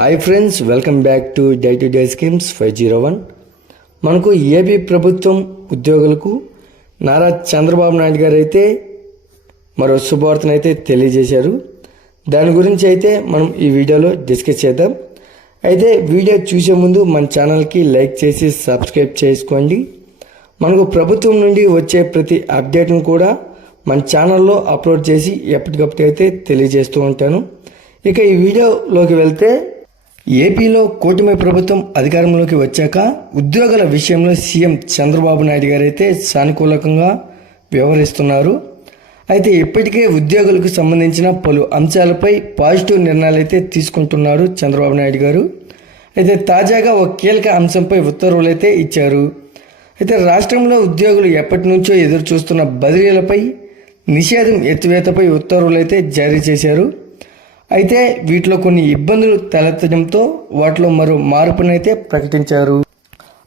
Hi friends, welcome back to day to day schemes 501. మనకు AP ప్రభుత్వం ఉద్యోగులకు నారా చంద్రబాబు నాయుడు గారు అయితే మరో శుభవార్తను అయితే తెలియజేశారు. దాని గురించి అయితే మనం ఈ వీడియోలో డిస్కస్ చేద్దాం. అయితే వీడియో చూసే ముందు మన ఛానల్కి లైక్ చేసి సబ్స్క్రైబ్ చేసుకోండి. మనకు ప్రభుత్వం నుండి వచ్చే ప్రతి అప్డేట్ను కూడా మన ఛానల్లో అప్లోడ్ చేసి ఎప్పటికప్పుడు అయితే తెలియజేస్తూ ఉంటాను. ఇక ఈ వీడియోలోకి వెళ్తే, ఏపీలో కూటమి ప్రభుత్వం అధికారంలోకి వచ్చాక ఉద్యోగుల విషయంలో సీఎం చంద్రబాబు నాయుడు గారు అయితే సానుకూలంగా వ్యవహరిస్తున్నారు. అయితే ఇప్పటికే ఉద్యోగులకు సంబంధించిన పలు అంశాలపై పాజిటివ్ నిర్ణయాలు అయితే తీసుకుంటున్నారు చంద్రబాబు నాయుడు గారు. అయితే తాజాగా ఒక కీలక అంశంపై ఉత్తర్వులు అయితే ఇచ్చారు. అయితే రాష్ట్రంలో ఉద్యోగులు ఎప్పటి నుంచో ఎదురు చూస్తున్న బదిలీలపై నిషేధం ఎత్తివేతపై ఉత్తర్వులు అయితే జారీ చేశారు. అయితే వీటిలో కొన్ని ఇబ్బందులు తలెత్తడంతో వాటిలో మరో మార్పునైతే ప్రకటించారు.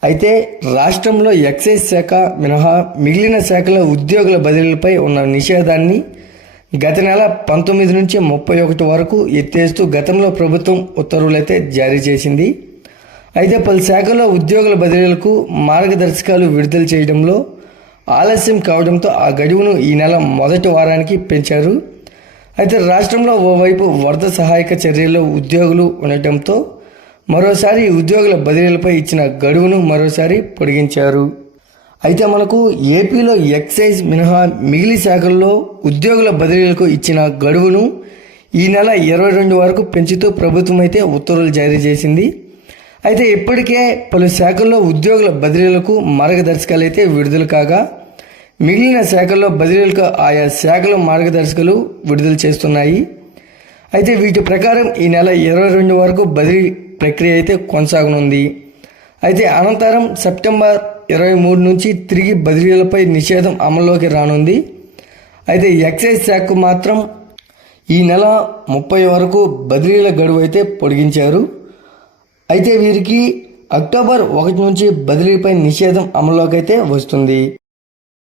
అయితే రాష్ట్రంలో ఎక్సైజ్ శాఖ మినహా మిగిలిన శాఖల ఉద్యోగుల బదిలీలపై ఉన్న నిషేధాన్ని గత నెల 19 నుంచి 31 వరకు ఎత్తేస్తూ గతంలో ప్రభుత్వం ఉత్తర్వులైతే జారీ చేసింది. అయితే పలు శాఖల్లో ఉద్యోగుల బదిలీలకు మార్గదర్శకాలు విడుదల చేయడంలో ఆలస్యం కావడంతో ఆ గడువును ఈ నెల మొదటి వారానికి పెంచారు. అయితే రాష్ట్రంలో ఓవైపు వరద సహాయక చర్యల్లో ఉద్యోగులు ఉండటంతో మరోసారి ఉద్యోగుల బదిలీలపై ఇచ్చిన గడువును మరోసారి పొడిగించారు. అయితే మనకు ఏపీలో ఎక్సైజ్ మినహా మిగిలి శాఖల్లో ఉద్యోగుల బదిలీలకు ఇచ్చిన గడువును ఈ నెల 22 వరకు పెంచుతూ ప్రభుత్వం అయితే ఉత్తర్వులు జారీ చేసింది. అయితే ఇప్పటికే పలు శాఖల్లో ఉద్యోగుల బదిలీలకు మార్గదర్శకాలు అయితే విడుదల కాగా, మిగిలిన శాఖల్లో బదిలీలకు ఆయా శాఖల మార్గదర్శకాలు విడుదల చేస్తున్నాయి. అయితే వీటి ప్రకారం ఈ నెల 22 వరకు బదిలీ ప్రక్రియ అయితే కొనసాగనుంది. అయితే అనంతరం సెప్టెంబర్ 23 నుంచి తిరిగి బదిలీలపై నిషేధం అమల్లోకి రానుంది. అయితే ఎక్సైజ్ శాఖకు మాత్రం ఈ నెల 30 వరకు బదిలీల గడువు అయితే పొడిగించారు. అయితే వీరికి అక్టోబర్ 1 నుంచి బదిలీపై నిషేధం అమల్లోకి అయితే వస్తుంది.